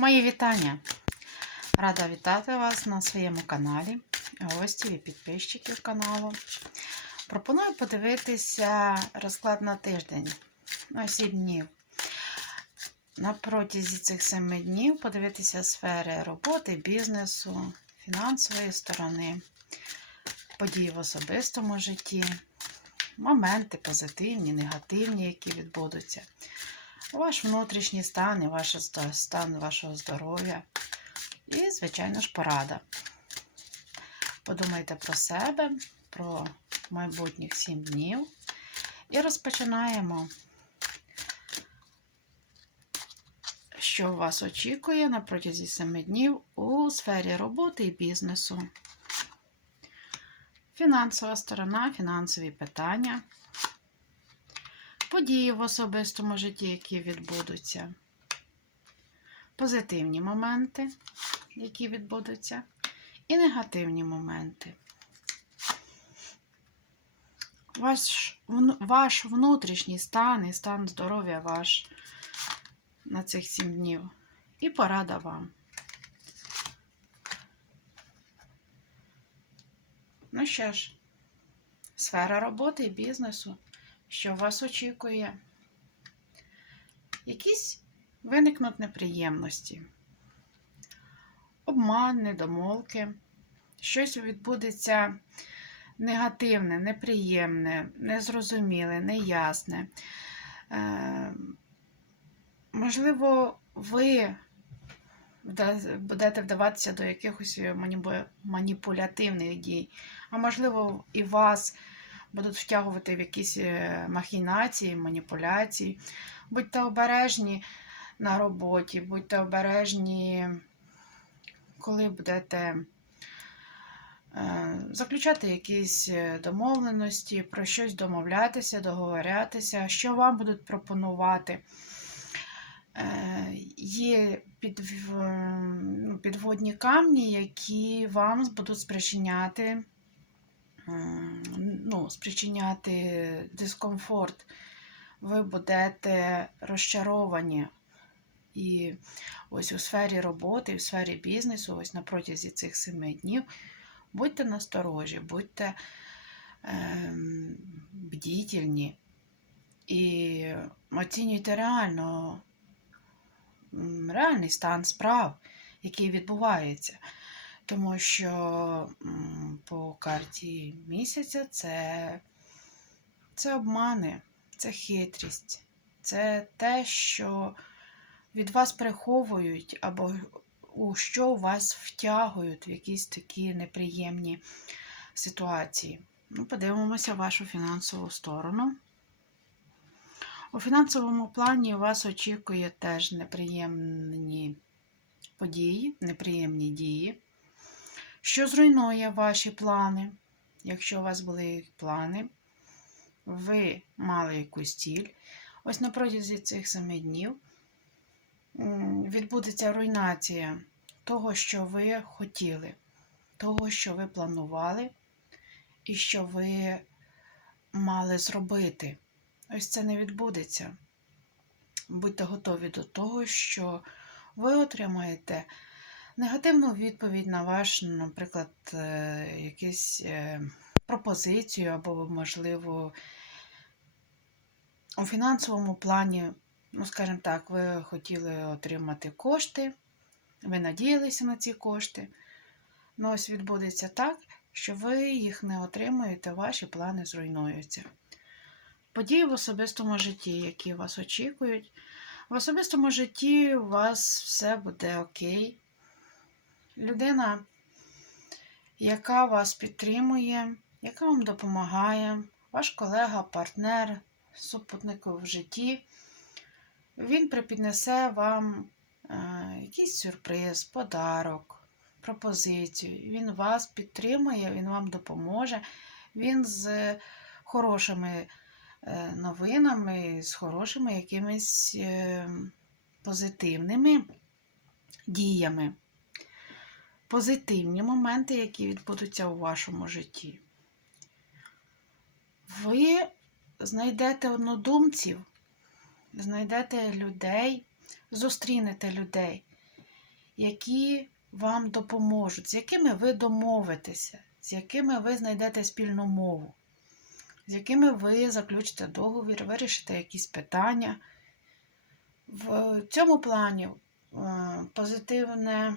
Мої вітання! Рада вітати вас на своєму каналі, гостів і підписчиків каналу. Пропоную подивитися розклад на тиждень, на 7 днів. На протязі цих 7 днів подивитися сфери роботи, бізнесу, фінансової сторони, події в особистому житті, моменти позитивні, негативні, які відбудуться ваш внутрішній стан і ваш стан вашого здоров'я. І, звичайно ж, порада. Подумайте про себе, про майбутніх 7 днів. І розпочинаємо. Що вас очікує на протязі 7 днів у сфері роботи і бізнесу. Фінансова сторона, фінансові питання події в особистому житті, які відбудуться, позитивні моменти, які відбудуться, і негативні моменти. Ваш, ваш внутрішній стан і стан здоров'я ваш на цих сім днів. І порада вам. Ну що ж, сфера роботи і бізнесу що вас очікує. Якісь виникнуть неприємності, обман, недомолки, щось відбудеться негативне, неприємне, незрозуміле, неясне. Е, можливо, ви будете вдаватися до якихось маніпулятивних дій, а можливо, і вас будуть втягувати в якісь е, махінації, маніпуляції. Будьте обережні на роботі, будьте обережні, коли будете е, заключати якісь е, домовленості, про щось домовлятися, договорятися, що вам будуть пропонувати. Є підв... ну, підводні камні, які вам будуть спричиняти ну, спричиняти дискомфорт, ви будете розчаровані. І ось у сфері роботи, у сфері бізнесу, ось на протязі цих семи днів, будьте насторожі, будьте ем, бдітельні і оцінюйте реально, реальний стан справ, який відбувається. Тому що по карті місяця це, це обмани, це хитрість, це те, що від вас приховують, або у що вас втягують в якісь такі неприємні ситуації. Ну, подивимося вашу фінансову сторону. У фінансовому плані вас очікує теж неприємні події, неприємні дії що зруйнує ваші плани. Якщо у вас були плани, ви мали якусь ціль. Ось на протязі цих семи днів відбудеться руйнація того, що ви хотіли, того, що ви планували, і що ви мали зробити. Ось це не відбудеться. Будьте готові до того, що ви отримаєте негативну відповідь на ваш, наприклад, е, якусь е, пропозицію або, можливо, у фінансовому плані, ну, скажімо так, ви хотіли отримати кошти, ви надіялися на ці кошти. Ну, ось відбудеться так, що ви їх не отримуєте, ваші плани зруйнуються. Події в особистому житті, які вас очікують. В особистому житті у вас все буде окей людина, яка вас підтримує, яка вам допомагає, ваш колега, партнер, супутник в житті, він припіднесе вам е, якийсь сюрприз, подарок, пропозицію. Він вас підтримує, він вам допоможе, він з хорошими е, новинами, з хорошими якимись е, позитивними діями позитивні моменти, які відбудуться у вашому житті. Ви знайдете однодумців, знайдете людей, зустрінете людей, які вам допоможуть, з якими ви домовитеся, з якими ви знайдете спільну мову, з якими ви заключите договір, вирішите якісь питання. В цьому плані е, позитивне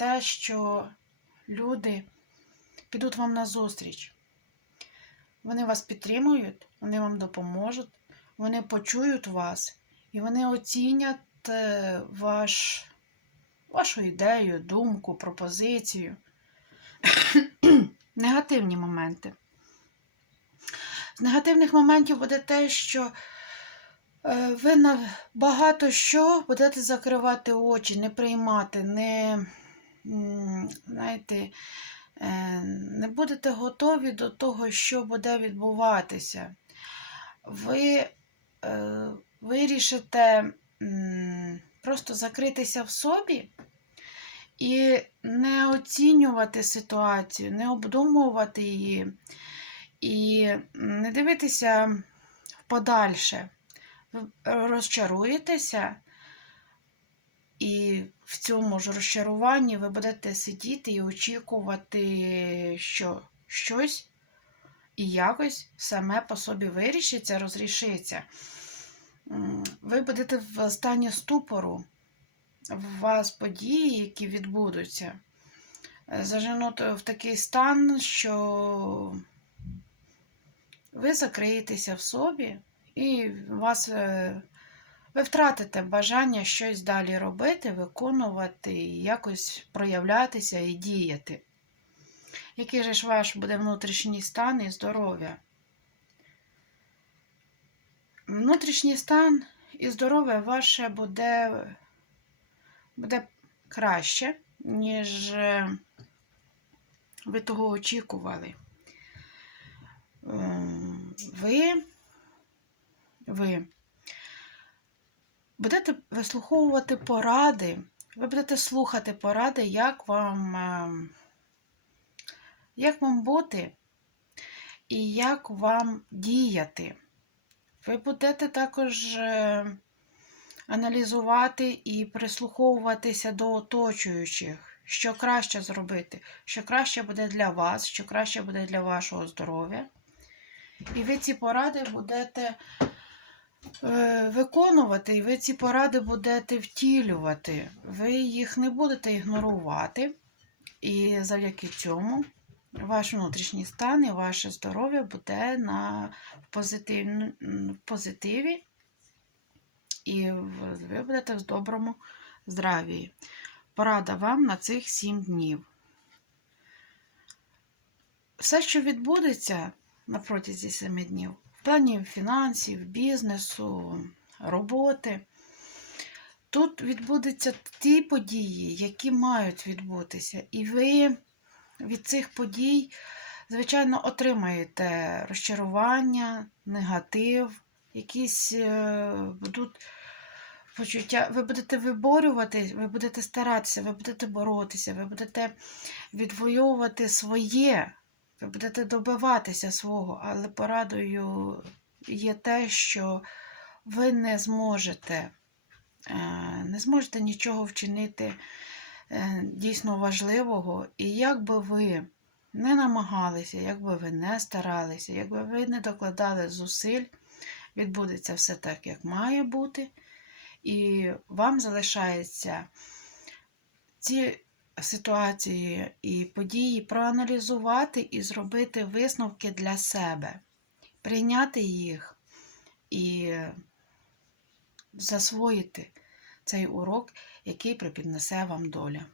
те, що люди підуть вам на зустріч. Вони вас підтримують, вони вам допоможуть, вони почують вас і вони оцінять е, ваш, вашу ідею, думку, пропозицію. Негативні моменти. З негативних моментів буде те, що е, ви на багато що будете закривати очі, не приймати, не, знаєте, е, не будете готові до того, що буде відбуватися. Ви е, вирішите просто закритися в собі і не оцінювати ситуацію, не обдумувати її і не дивитися в подальше. Ви розчаруєтеся, і в цьому ж розчаруванні ви будете сидіти і очікувати, що щось і якось саме по собі вирішиться, розрішиться. Ви будете в стані ступору, у вас події, які відбудуться, заженуть в такий стан, що ви закриєтеся в собі, і вас, е, ви втратите бажання щось далі робити, виконувати, якось проявлятися і діяти. Який же ж ваш буде внутрішній стан і здоров'я? Внутрішній стан і здоров'я ваше буде, буде краще, ніж е, ви того очікували. Ем, Ви, ви будете вислуховувати поради, ви будете слухати поради, як вам, ем, як вам бути і як вам діяти. Ви будете також е, аналізувати і прислуховуватися до оточуючих, що краще зробити, що краще буде для вас, що краще буде для вашого здоров'я. І ви ці поради будете виконувати, і ви ці поради будете втілювати. Ви їх не будете ігнорувати. І завдяки цьому ваш внутрішній стан і ваше здоров'я буде на позитив, позитиві, і ви будете в доброму здравії. Порада вам на цих 7 днів. Все, що відбудеться на протязі 7 днів, плані фінансів, бізнесу, роботи, тут відбудуться ті події, які мають відбутися. І ви від цих подій, звичайно, отримаєте розчарування, негатив, якісь е, будуть почуття. Ви будете виборювати, ви будете старатися, ви будете боротися, ви будете відвоювати своє, ви будете добиватися свого, але порадою є те, що ви не зможете, е, не зможете нічого вчинити е, дійсно важливого. І як би ви не намагалися, як би ви не старалися, якби ви не докладали зусиль, відбудеться все так, як має бути. І вам залишається ці ситуації і події проаналізувати і зробити висновки для себе, прийняти їх і засвоїти цей урок, який припіднесе вам доля.